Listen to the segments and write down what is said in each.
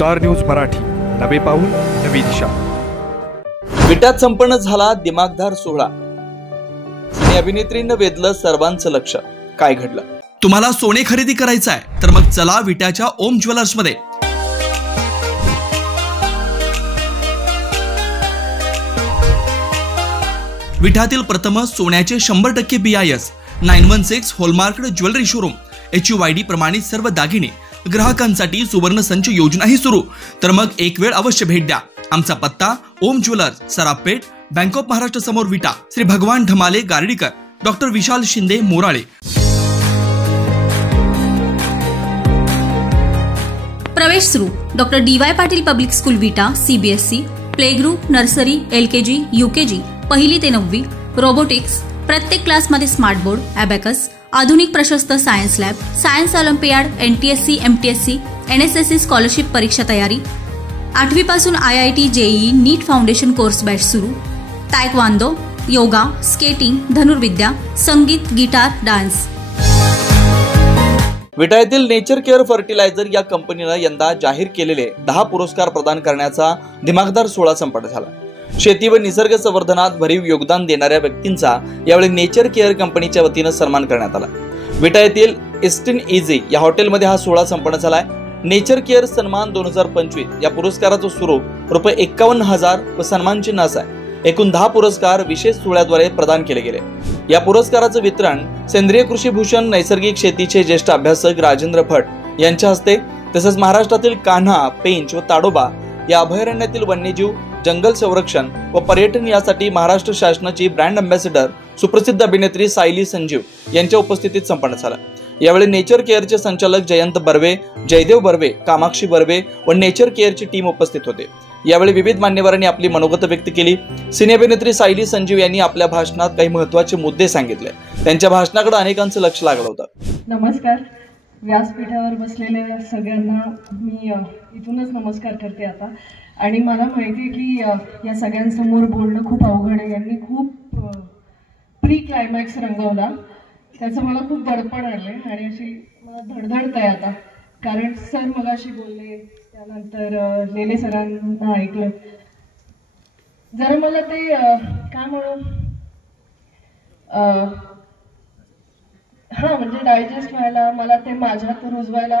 Star news Marathi, नवे पाऊल नवी दिशा। विट्यात संपन्न झाला दिमागदार सोहळा। सिने अभिनेत्रींना वेधलं सर्वांचं लक्ष। काय घडलं? तुम्हाला सोने खरेदी करायचं आहे तर मग चला विट्याच्या ओम ज्वेलर्स मध्ये। विट्यातील प्रथम सोन्याचे 100% BIS 916 hallmark jewellery showroom, HUID प्रमाणित सर्व दागिने ग्राहकांसाठी सुवर्ण संच योजनाही सुरू। तर मग एक वेळ अवश्य भेट द्या। आमचा पत्ता ओम ज्वेलर्स, सराफपेठ, बँक ऑफ महाराष्ट्र समोर विटा, श्री भगवान ढमाले गार्डीकर, डॉक्टर विशाल शिंदे मोराळे। प्रवेश सुरू। Doctor DY Patil public school विटा, CBSE, play group, nursery, LKG, UKG, पहिली ते 9वी, रोबोटिक्स, प्रत्येक क्लासमध्ये स्मार्ट बोर्ड, अबॅकस, आधुनिक प्रशस्त science lab, science Olympiad, NTSC, MTSC, NSSC scholarship परीक्षा तयारी, 8वी पासून IIT, JEE, नीट फाउंडेशन कोर्स बॅच सुरू, तायक्वांदो, योगा, स्केटिंग, धनुर्विद्या, संगीत, गिटार, डान्स। विटा येथील नेचर केअर फर्टिलायझर या कंपनीनं यंदा जाहीर केलेले 10 पुरस्कार प्रदान करण्याचा दिमागदार सोहळा संपन्न झाला। शेती व निसर्ग संवर्धनात भरीव योगदान देणाऱ्या व्यक्तींचा यावेळी नेचर केअर कंपनीच्या वतीनं सन्मान करण्यात आला। विटा येथील इस्टिन इझी या हॉटेलमध्ये हा सोहळा संपन्न झालाय। नेचर केअर सन्मान 2025 या पुरस्काराचं स्वरूप ₹51,000 व सन्मान चिन्ह असं आहे। एकूण 10 पुरस्कार विशेष सोहळ्याद्वारे प्रदान केले गेले। या पुरस्काराचं वितरण सेंद्रिय कृषी भूषण नैसर्गिक शेतीचे ज्येष्ठ अभ्यासक राजेंद्र भट यांच्या हस्ते, तसंच महाराष्ट्रातील कान्हा, पेंच व ताडोबा या अभयारण्यातील वन्यजीव, जंगल संरक्षण व पर्यटन यासाठी महाराष्ट्र शासनाची ब्रँड अँबॅसेडर सुप्रसिद्ध अभिनेत्री सायली संजीव यांच्या उपस्थितीत संपन्न झाला। यावेळी नेचर केअरचे संचालक जयंत बर्वे, जयदेव बर्वे, कामाक्षी बर्वे व नेचर केअरची टीम उपस्थित होते। यावेळी विविध मान्यवरांनी आपली मनोगत व्यक्त केली। सिने अभिनेत्री सायली संजीव यांनी आपल्या भाषणात काही महत्त्वाचे मुद्दे सांगितले। त्यांच्या भाषणाकडे अनेकांचं लक्ष लागलं होतं। नमस्कार। व्यासपीठावर बसलेल्या सगळ्यांना मी इथूनच नमस्कार करते आता। आणि मला माहिती आहे की या सगळ्यांसमोर बोलणं खूप अवघड आहे। यांनी खूप प्री क्लायमॅक्स रंगवला, त्याचं मला खूप दडपण आले आणि अशी मला धडधडत आहे आता, कारण सर मगाशी बोलले, त्यानंतर लेले सरांना ऐकलं, जरा मला ते काय म्हणू म्हणजे डायजेस्ट व्हायला, मला ते माझ्यात रुजवायला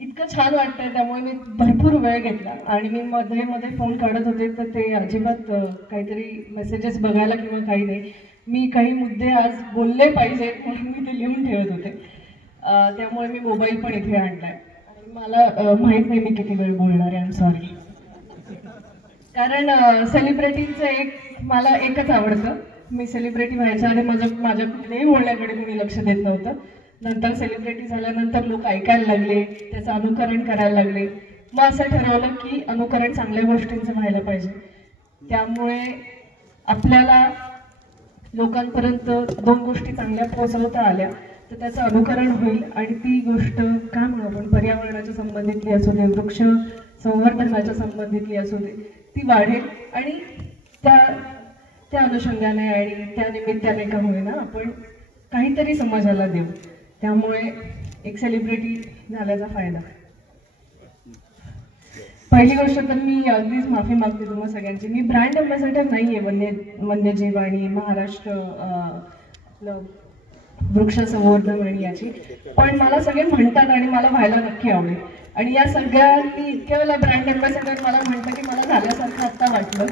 इतकं छान वाटतंय। त्यामुळे मी भरपूर वेळ घेतला आणि मी मध्ये मध्ये फोन काढत होते, तर ते अजिबात काहीतरी मेसेजेस बघायला किंवा काही नाही। मी काही मुद्दे आज बोलले पाहिजे म्हणून मी ते लिहून ठेवत होते, त्यामुळे मी मोबाईल पण इथे आणलाय आणि मला माहित नाही मी किती वेळ बोलणार आहे। I am sorry. कारण सेलिब्रिटींचं मला एकच आवडतं, मी सेलिब्रिटी व्हायच्या आधी माझ्या कुठल्याही बोलण्याकडे कोणी लक्ष देत नव्हतं। नंतर सेलिब्रिटी झाल्यानंतर लोक ऐकायला लागले, त्याचं अनुकरण करायला लागले। मग असं ठरवलं की अनुकरण चांगल्या गोष्टींचं व्हायला पाहिजे। त्यामुळे आपल्याला लोकांपर्यंत 2 गोष्टी चांगल्या पोहोचवता आल्या तर त्याचं अनुकरण होईल आणि ती गोष्ट काय म्हणू आपण, पर्यावरणाच्या संबंधितली असू दे, वृक्ष संवर्धनाच्या संबंधितली असू दे, ती वाढेल आणि त्या अनुषंगाने आणि त्या निमित्ताने का होईना आपण काहीतरी समाजाला देऊ। त्यामुळे एक सेलिब्रिटी झाल्याचा फायदा। पहिली गोष्ट तर मी अगदीच माफी मागते तुम्हा सगळ्यांची। मी ब्रँड अँबॅसेडर नाहीये वन्यजीव आणि महाराष्ट्र वृक्ष संवर्धन आणि याची, पण मला सगळे म्हणतात आणि मला व्हायला नक्की आवडेल। आणि या सगळ्यांनी इतक्या वेळेला ब्रँड अँबॅसेडर मला म्हणतं की मला झाल्यासारखं आत्ता वाटलं।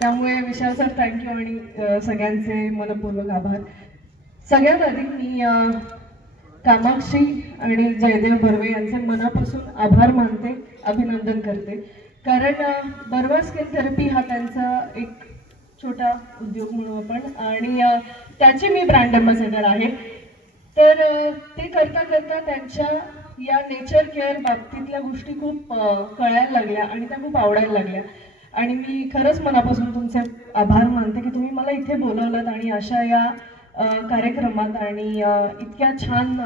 त्यामुळे विशाल सर थँक्यू आणि सगळ्यांचे मनपूर्वक आभार। सगळ्यात आधी मी कामाक्षी आणि जयदेव बर्वे यांचे मनापासून आभार मानते, अभिनंदन करते, कारण बर्वा स्किन थेरपी हा त्यांचा एक छोटा उद्योग म्हणू आपण, आणि त्याची मी ब्रँड अँबॅसेडर आहे। तर ते करता करता त्यांच्या या नेचर केअर बाबतीतल्या गोष्टी खूप कळायला लागल्या आणि त्या खूप आवडायला लागल्या। आणि मी खरंच मनापासून तुमचे आभार मानते की तुम्ही मला इथे बोलवलात आणि अशा या कार्यक्रमात आणि इतक्या छान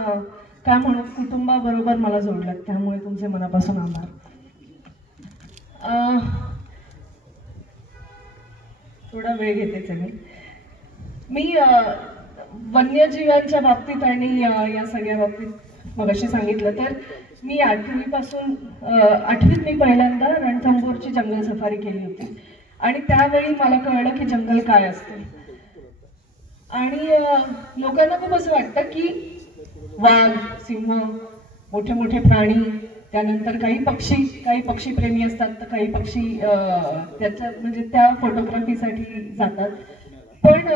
काय म्हणू कुटुंबाबरोबर मला जोडलात, त्यामुळे तुमचे मनापासून आभार। थोडा वेळ घेतेच आहे मी वन्यजीवांच्या बाबतीत आणि या सगळ्या बाबतीत मगाशी सांगितलं तर मी 8वीत मी पहिल्यांदा रणथंबोरची जंगल सफारी केली होती आणि त्यावेळी मला कळलं की जंगल काय असते. आणि लोकांना खूप असं वाटतं की वाघ, सिंह, मोठे मोठे प्राणी, त्यानंतर काही पक्षी प्रेमी असतात, तर काही पक्षी त्याच्या म्हणजे त्या फोटोग्राफीसाठी जातात. पण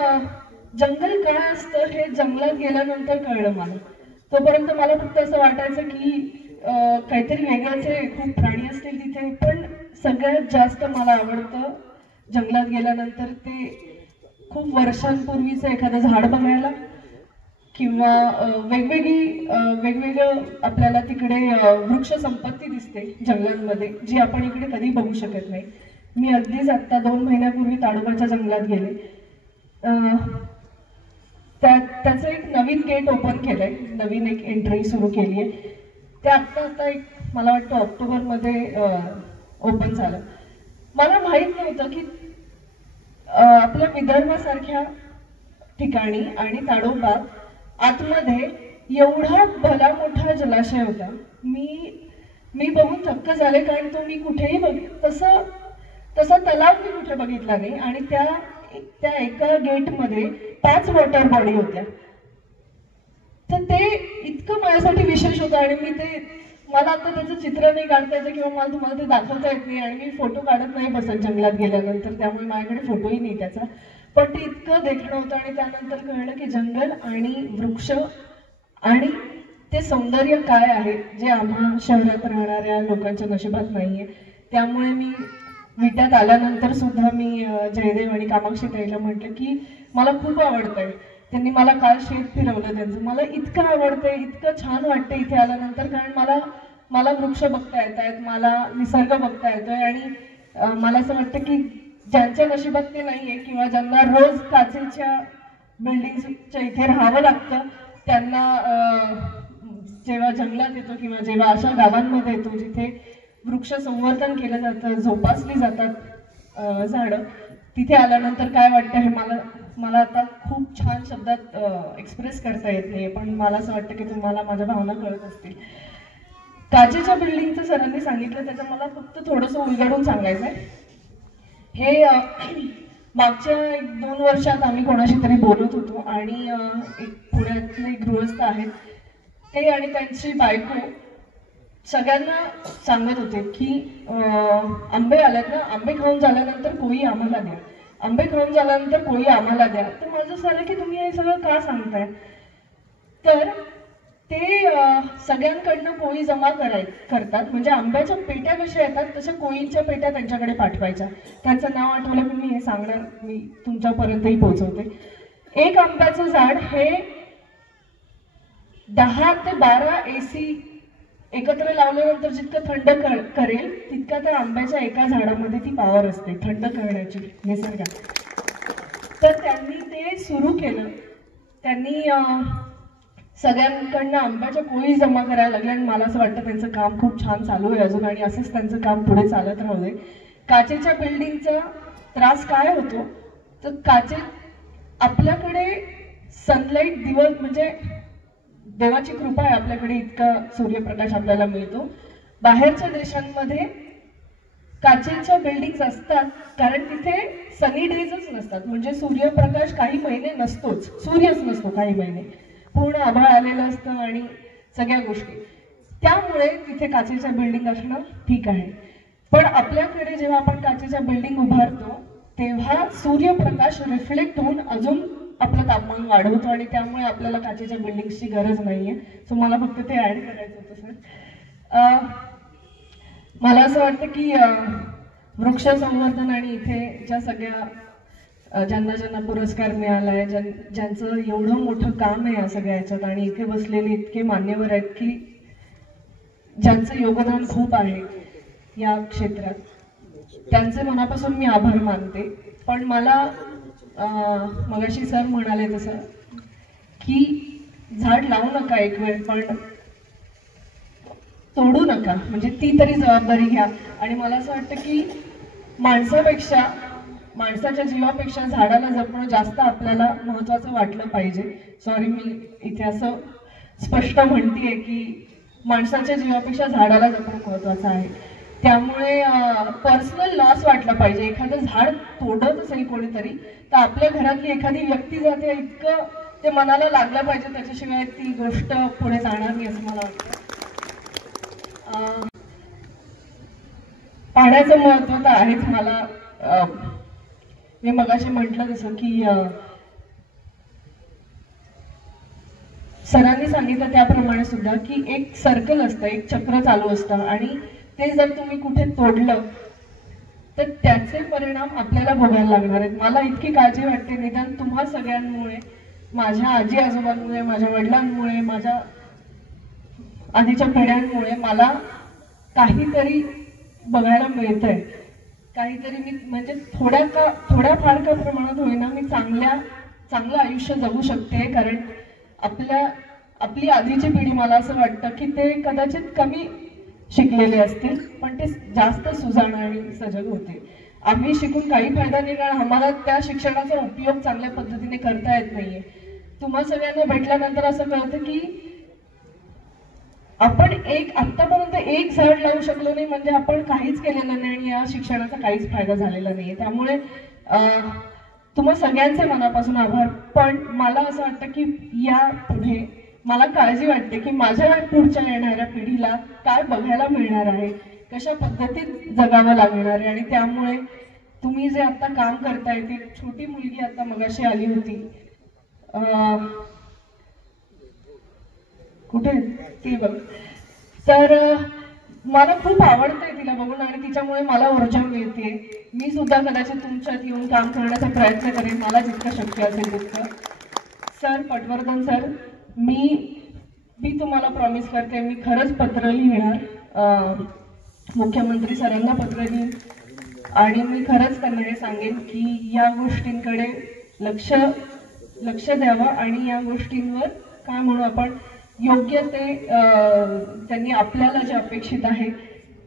जंगल काय असतं हे जंगलात गेल्यानंतर कळलं मला. तोपर्यंत मला फक्त असं वाटायचं की काहीतरी वेगळंच आहे, खूप प्राणी असतील तिथे. पण सगळ्यात जास्त मला आवडतं जंगलात गेल्यानंतर ते खूप वर्षांपूर्वीचं एखादं झाड बघायला किंवा वेगवेगळं आपल्याला तिकडे वृक्ष संपत्ती दिसते जंगलांमध्ये, जी आपण इकडे कधी बघू शकत नाही. मी अगदीच आत्ता 2 महिन्यापूर्वी ताडोबाच्या जंगलात गेले. त्याचं एक नवीन गेट ओपन केलंय, नवीन एक एंट्री सुरू केली आहे. ते आत्ता एक मला वाटतं ऑक्टोबरमध्ये ओपन झालं. मला माहीत नव्हतं की आपल्या विदर्भासारख्या ठिकाणी आणि ताडोबात आतमध्ये एवढा भला मोठा जलाशय होता. मी बघून थक्क झाले, कारण तो मी कुठेही तसा तलाव मी कुठे बघितला नाही. आणि त्या एका गेटमध्ये 5 वॉटर बॉडी होत्या. तर ते इतकं माझ्यासाठी विशेष होतं. आणि मला आता त्याचं चित्र नाही काढता येतं किंवा मला तुम्हाला ते दाखवता येत नाही, आणि मी फोटो काढत नाही बसत जंगलात गेल्यानंतर, त्यामुळे माझ्याकडे फोटोही नाही त्याचा. पण ते इतकं देखणं होतं. आणि त्यानंतर कळलं की जंगल आणि वृक्ष आणि ते सौंदर्य काय आहे, जे आम्हा शहरात राहणाऱ्या लोकांच्या नशिबात नाहीये. त्यामुळे मी विट्यात आल्यानंतर सुद्धा मी जयदेव आणि कामाक्षी ताईला म्हटलं की मला खूप आवडतंय. त्यांनी मला काल शेत फिरवलं त्यांचं. मला इतकं आवडतंय, इतकं छान वाटतं इथे आल्यानंतर, कारण मला वृक्ष बघता येत आहेत, मला निसर्ग बघता येतोय. आणि मला असं वाटतं की ज्यांच्या नशिबात ते नाहीये किंवा ज्यांना रोज काचेच्या बिल्डिंगच्या इथे राहावं लागतं, त्यांना जेव्हा जंगलात येतो किंवा जेव्हा अशा गावांमध्ये येतो जिथे वृक्ष संवर्धन केलं जातं, जोपासली जातात झाडं, तिथे आल्यानंतर काय वाटतं हे मला आता खूप छान शब्दात एक्सप्रेस करता येत नाही. पण मला असं वाटतं की तुम्हाला माझ्या भावना कळत असतील. काचेच्या बिल्डिंगचं सरांनी सांगितलं, त्याचं मला फक्त थोडंसं उलगडून सांगायचं आहे. हे मागच्या 1-2 वर्षात आम्ही कोणाशी तरी बोलत होतो आणि एक पुण्यातले गृहस्थ आहेत ते आणि त्यांची बायको सगळ्यांना सांगत होते की आंबे आलेत ना, आंबे खाऊन झाल्यानंतर कोळी आम्हाला द्या, आंबे खाऊन झाल्यानंतर कोळी आम्हाला द्या. तर माझं असं आलं की तुम्ही हे सगळं का सांगताय. तर ते सगळ्यांकडनं कोळी जमा करतात. म्हणजे आंब्याच्या पेट्या कशा येतात तशा कोळींच्या पेट्या त्यांच्याकडे पाठवायच्या. त्यांचं नाव आठवलं की मी हे सांगणार, मी तुमच्यापर्यंतही पोहोचवते. एक आंब्याचं झाड हे 10 ते 12 AC एकत्र लावल्यानंतर जितकं थंड करेल तितका त्या आंब्याच्या एका झाडामध्ये ती पावर असते थंड करण्याची निसर्गात. तर त्यांनी ते सुरू केलं. त्यांनी सगळ्यांकडनं आंब्याच्या कोळी जमा करायला लागल्या आणि मला असं वाटतं त्यांचं काम खूप छान चालू आहे अजून, आणि असंच त्यांचं काम पुढे चालत राहू दे. काचेच्या बिल्डिंगचा त्रास काय होतो तर आपल्याकडे सनलाईट दिवस म्हणजे देवाची कृपा आहे, आपल्याकडे इतका सूर्यप्रकाश आपल्याला मिळतो. बाहेरच्या देशांमध्ये काचेच्या बिल्डिंग्स असतात कारण तिथे सनी डेजच नसतात. म्हणजे सूर्यप्रकाश काही महिने नसतोच, सूर्यच नसतो काही महिने, पूर्ण आभाळ आलेलं असतं आणि सगळ्या गोष्टी. त्यामुळे तिथे काचेच्या बिल्डिंग असणं ठीक आहे. पण आपल्याकडे जेव्हा आपण काचेच्या बिल्डिंग उभारतो तेव्हा सूर्यप्रकाश रिफ्लेक्ट होऊन अजून आपलं तापमान वाढवतो आणि त्यामुळे आपल्याला काचेच्या बिल्डिंगची गरज नाहीये. सो मला फक्त ते ऍड करायचं होतं सर. मला असं वाटतं की वृक्ष संवर्धन आणि इथे ज्या सगळ्या ज्यांना पुरस्कार मिळालाय, ज्यांचं एवढं मोठं काम आहे या सगळ्या ह्याच्यात, आणि इथे बसलेले इतके मान्यवर आहेत की ज्यांचं योगदान खूप आहे या क्षेत्रात, त्यांचे मनापासून मी आभार मानते. पण मला मगाशी सर म्हणाले तसं की झाड लावू नका एक वेळ, पण तोडू नका, म्हणजे ती तरी जबाबदारी घ्या. आणि मला असं वाटतं की माणसाच्या जीवापेक्षा झाडाला जपणं जास्त आपल्याला महत्त्वाचं वाटलं पाहिजे. सॉरी मी इथे असं स्पष्ट म्हणतेय की माणसाच्या जीवापेक्षा झाडाला जपणं महत्वाचं आहे. त्यामुळे पर्सनल लॉस वाटला पाहिजे. एखादं झाड तोडत असेल कोणीतरी तर आपल्या घरातली एखादी व्यक्ती जाते इतकं ते मनाला लागलं पाहिजे, त्याच्याशिवाय ती गोष्ट पुढे जाणार नाही असं मला वाटतं. पाण्याचं महत्त्व तर आहेच. मला मी मगाशी म्हटलं जसं की सरांनी सांगितलं त्याप्रमाणे सुद्धा की एक सर्कल असतं, एक चक्र चालू असतं आणि ते जर तुम्ही कुठे तोडलं तर त्याचे परिणाम आपल्याला भोगायला लागणार आहेत. मला इतकी काळजी वाटते निदान तुम्हा सगळ्यांमुळे, माझ्या आजी आजोबांमुळे, माझ्या वडिलांमुळे, माझ्या आधीच्या पिढ्यांमुळे मला काहीतरी बघायला मिळतंय. काहीतरी मी म्हणजे थोड्याफार का प्रमाणात होईना मी चांगलं आयुष्य जगू शकते. कारण आपली आधीची पिढी मला असं वाटतं की ते कदाचित कमी शिकलेले असतील पण ते जास्त सुजाण आणि सजग होते. आम्ही शिकून काही फायदा नाही, कारण आम्हाला त्या शिक्षणाचा उपयोग चांगल्या पद्धतीने करता येत नाहीये. तुम्हा सगळ्यांना भेटल्यानंतर असं कळतं की आपण आतापर्यंत एक झाड लावू शकलो नाही म्हणजे आपण काहीच केलेलं नाही आणि या शिक्षणाचा काहीच फायदा झालेला नाहीये. त्यामुळे तुम्हा सगळ्यांचे मनापासून आभार. पण मला असं वाटतं की या पुढे मला काळजी वाटते की माझ्या पुढच्या येणाऱ्या पिढीला काय बघायला मिळणार आहे, कशा पद्धतीत जगावं लागणार आहे. आणि त्यामुळे तुम्ही जे आता काम करताय, ती छोटी मुलगी आता मगाशी आली होती, कुठे ती बघ, तर मला खूप आवडतंय तिला बघून आणि तिच्यामुळे मला ऊर्जा मिळते. मी सुद्धा कदाचित तुमच्यात येऊन काम करण्याचा प्रयत्न करेन, मला जितकं शक्य असेल तितकं. सर पटवर्धन सर, मी तुम्हाला प्रॉमिस करते मी खरंच पत्र लिहिणार, मुख्यमंत्री सरांना पत्र लिहीन आणि मी खरंच त्यांना हे सांगेन की या गोष्टींकडे लक्ष द्यावं आणि या गोष्टींवर काय म्हणू आपण योग्य ते त्यांनी आपल्याला जे अपेक्षित आहे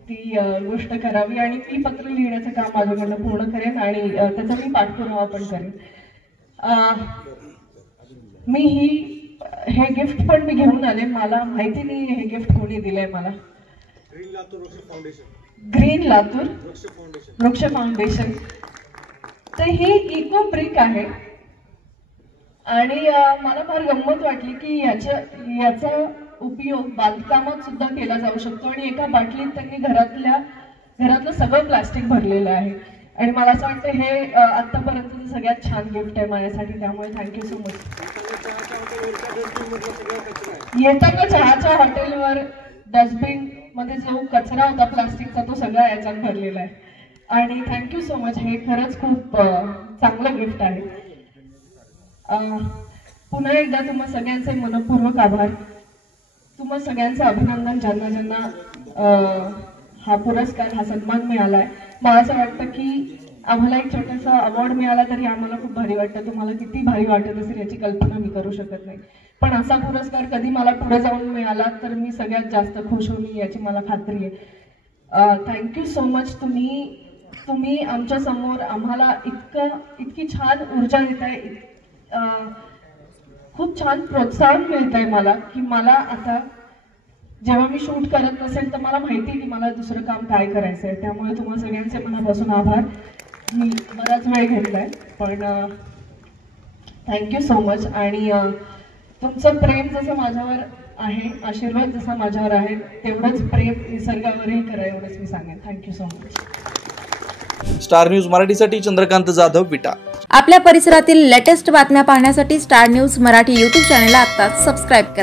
ती गोष्ट करावी. आणि मी पत्र लिहिण्याचं काम माझ्याकडनं पूर्ण करेन आणि त्याचा मी पाठपुरावा पण करेन. मी हे गिफ्ट पण मी घेऊन आले. मला माहिती नाही हे गिफ्ट कोणी दिलंय मला. ग्रीन लातूर वृक्ष फाउंडेशन. तर ही इको ब्रिक आहे आणि मला फार गंमत वाटली की याचा उपयोग बांधकामात सुद्धा केला जाऊ शकतो. आणि एका बाटलीत त्यांनी घरातलं सगळं प्लास्टिक भरलेलं आहे आणि मला असं वाटतं हे आतापर्यंतचं सगळ्यात छान गिफ्ट आहे माझ्यासाठी. त्यामुळे थँक्यू सो मच. येताना चहाच्या हॉटेलवर डस्टबिन मध्ये जो कचरा होता प्लास्टिकचा तो सगळा याच्यात भरलेला आहे आणि थँक्यू सो मच. हे खरंच खूप चांगलं गिफ्ट आहे. पुन्हा एकदा तुम्हा सगळ्यांचे मनपूर्वक आभार. तुम्हा सगळ्यांचं अभिनंदन ज्यांना हा पुरस्कार, हा सन्मान मिळालाय. मला असं वाटतं की आम्हाला एक छोटासा अवॉर्ड मिळाला तरी आम्हाला खूप भारी वाटतं. तुम्हाला किती भारी वाटत असेल याची कल्पना मी करू शकत नाही. पण असा पुरस्कार कधी मला पुढे जाऊन मिळाला तर मी सगळ्यात जास्त खुश होईल याची मला खात्री आहे. Thank you so much. तुम्ही आमच्या समोर आम्हाला इतकी छान ऊर्जा देताय, खूप छान प्रोत्साहन मिळतंय मला की मला आता जेव्हा मी शूट करत नसेल तर मला माहिती आहे की मला दुसरं काम काय करायचं आहे. त्यामुळे तुम्हा सगळ्यांचे मनापासून आभार. मी बराच वेळ घेतलाय पण थँक्यू सो मच. आणि तुमचं प्रेम जसं माझ्यावर आहे, आशीर्वाद जसा माझ्यावर आहे, तेवढंच प्रेम निसर्गावरही करा एवढंच मी सांगेन. Thank you so much. Star news मराठीसाठी चंद्रकांत जाधव, विटा. आपल्या परिसरातील लेटेस्ट बातम्या पाहण्यासाठी स्टार न्यूज मराठी यूट्यूब चॅनलला आत्ताच सबस्क्राईब करा.